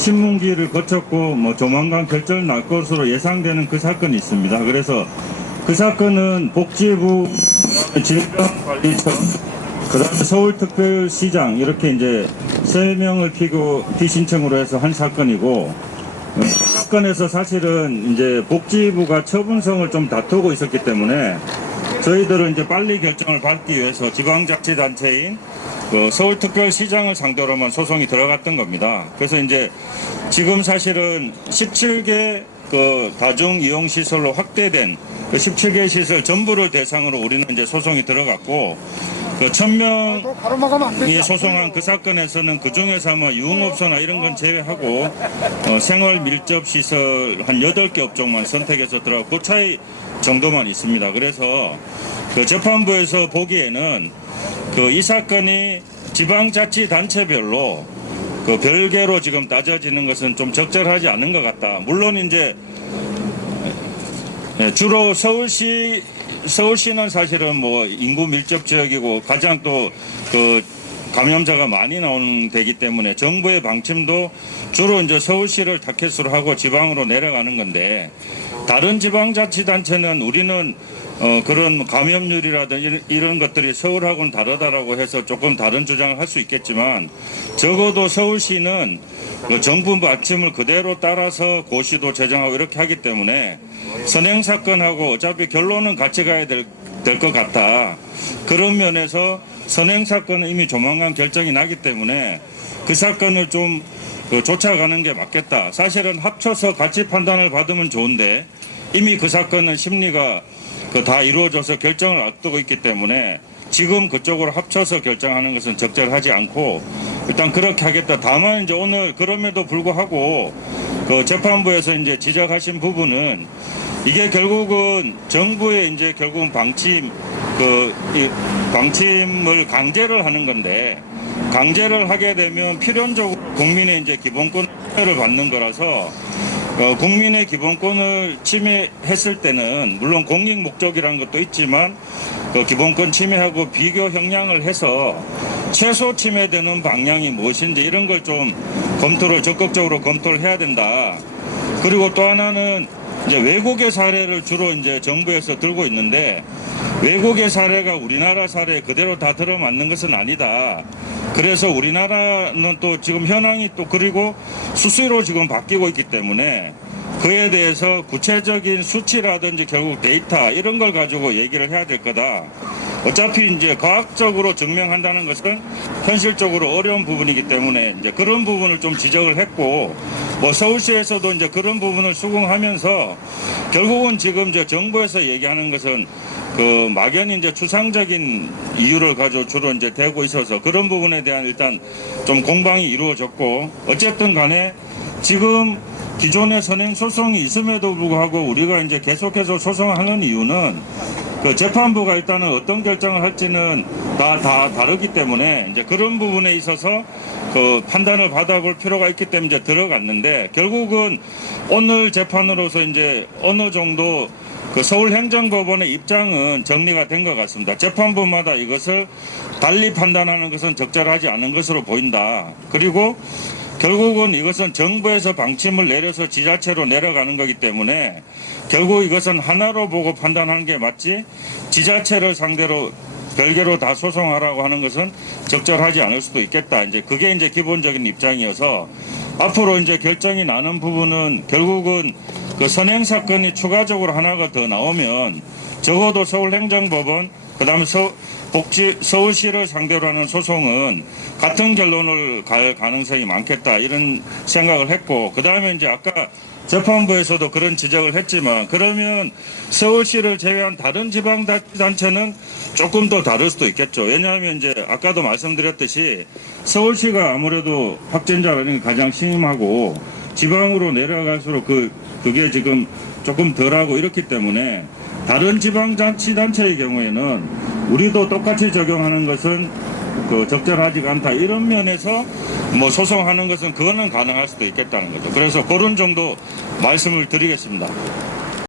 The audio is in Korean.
신문기를 거쳤고 뭐 조만간 결정 날 것으로 예상되는 그 사건이 있습니다. 그래서 그 사건은 복지부, 질병관리청, 그다음에 서울특별시장 이렇게 이제 3명을 피신청으로 해서 한 사건이고, 그 사건에서 사실은 이제 복지부가 처분성을 좀 다투고 있었기 때문에 저희들은 이제 빨리 결정을 받기 위해서 지방자치단체인 그 서울특별시장을 상대로만 소송이 들어갔던 겁니다. 그래서 이제 지금 사실은 17개 그 다중이용시설로 확대된 그 17개 시설 전부를 대상으로 우리는 이제 소송이 들어갔고, 그 1000명이 소송한 그 사건에서는 그 중에서 아마 유흥업소나 이런 건 제외하고 생활 밀접 시설 한 8개 업종만 선택해서 들어가고 그 차이 정도만 있습니다. 그래서 그 재판부에서 보기에는 그 이 사건이 지방자치단체별로 그 별개로 지금 따져지는 것은 좀 적절하지 않은 것 같다. 물론 이제 주로 서울시는 사실은 뭐 인구 밀접 지역이고 가장 또 그 감염자가 많이 나오는 데기 때문에 정부의 방침도 주로 이제 서울시를 타켓으로 하고 지방으로 내려가는 건데, 다른 지방자치단체는 우리는 그런 감염률이라든지 이런 것들이 서울하고는 다르다라고 해서 조금 다른 주장을 할 수 있겠지만, 적어도 서울시는 그 정부 방침을 그대로 따라서 고시도 제정하고 이렇게 하기 때문에 선행사건하고 어차피 결론은 같이 가야 될 것 같다. 그런 면에서 선행사건은 이미 조만간 결정이 나기 때문에 그 사건을 좀 쫓아가는 게 맞겠다. 사실은 합쳐서 같이 판단을 받으면 좋은데 이미 그 사건은 심리가 다 이루어져서 결정을 앞두고 있기 때문에 지금 그쪽으로 합쳐서 결정하는 것은 적절하지 않고 일단 그렇게 하겠다. 다만 이제 오늘 그럼에도 불구하고 그 재판부에서 이제 지적하신 부분은 이게 결국은 정부의 이제 결국은 방침을 강제를 하는 건데, 강제를 하게 되면 필연적으로 국민의 이제 기본권을 받는 거라서 국민의 기본권을 침해했을 때는 물론 공익 목적이라는 것도 있지만 그 기본권 침해하고 비교 형량을 해서 최소 침해되는 방향이 무엇인지 이런 걸 좀 적극적으로 검토를 해야 된다. 그리고 또 하나는 이제 외국의 사례를 주로 이제 정부에서 들고 있는데, 외국의 사례가 우리나라 사례에 그대로 다 들어맞는 것은 아니다. 그래서 우리나라는 또 지금 현황이 또 그리고 수시로 지금 바뀌고 있기 때문에 그에 대해서 구체적인 수치라든지 결국 데이터 이런 걸 가지고 얘기를 해야 될 거다. 어차피 이제 과학적으로 증명한다는 것은 현실적으로 어려운 부분이기 때문에 이제 그런 부분을 좀 지적을 했고, 뭐 서울시에서도 이제 그런 부분을 수긍하면서 결국은 지금 이제 정부에서 얘기하는 것은 그 막연히 이제 추상적인 이유를 가지고 주로 이제 대고 있어서 그런 부분에 대한 일단 좀 공방이 이루어졌고, 어쨌든 간에 지금 기존의 선행 소송이 있음에도 불구하고 우리가 이제 계속해서 소송하는 이유는 그 재판부가 일단은 어떤 결정을 할지는 다 다르기 때문에 이제 그런 부분에 있어서 그 판단을 받아볼 필요가 있기 때문에 이제 들어갔는데, 결국은 오늘 재판으로서 이제 어느 정도 그 서울행정법원의 입장은 정리가 된 것 같습니다. 재판부마다 이것을 달리 판단하는 것은 적절하지 않은 것으로 보인다. 그리고 결국은 이것은 정부에서 방침을 내려서 지자체로 내려가는 거기 때문에 결국 이것은 하나로 보고 판단하는 게 맞지, 지자체를 상대로 별개로 다 소송하라고 하는 것은 적절하지 않을 수도 있겠다. 이제 그게 이제 기본적인 입장이어서 앞으로 이제 결정이 나는 부분은 결국은 그 선행 사건이 추가적으로 하나가 더 나오면 적어도 서울행정법원 그다음에 서울시를 상대로 하는 소송은 같은 결론을 갈 가능성이 많겠다 이런 생각을 했고, 그다음에 이제 아까 재판부에서도 그런 지적을 했지만 그러면 서울시를 제외한 다른 지방단체는 조금 더 다를 수도 있겠죠. 왜냐하면 이제 아까도 말씀드렸듯이 서울시가 아무래도 확진자가 가장 심하고 지방으로 내려갈수록 그게 지금 조금 덜하고 이렇기 때문에 다른 지방자치단체의 경우에는 우리도 똑같이 적용하는 것은 적절하지가 않다. 이런 면에서 뭐 소송하는 것은 그거는 가능할 수도 있겠다는 거죠. 그래서 그런 정도 말씀을 드리겠습니다.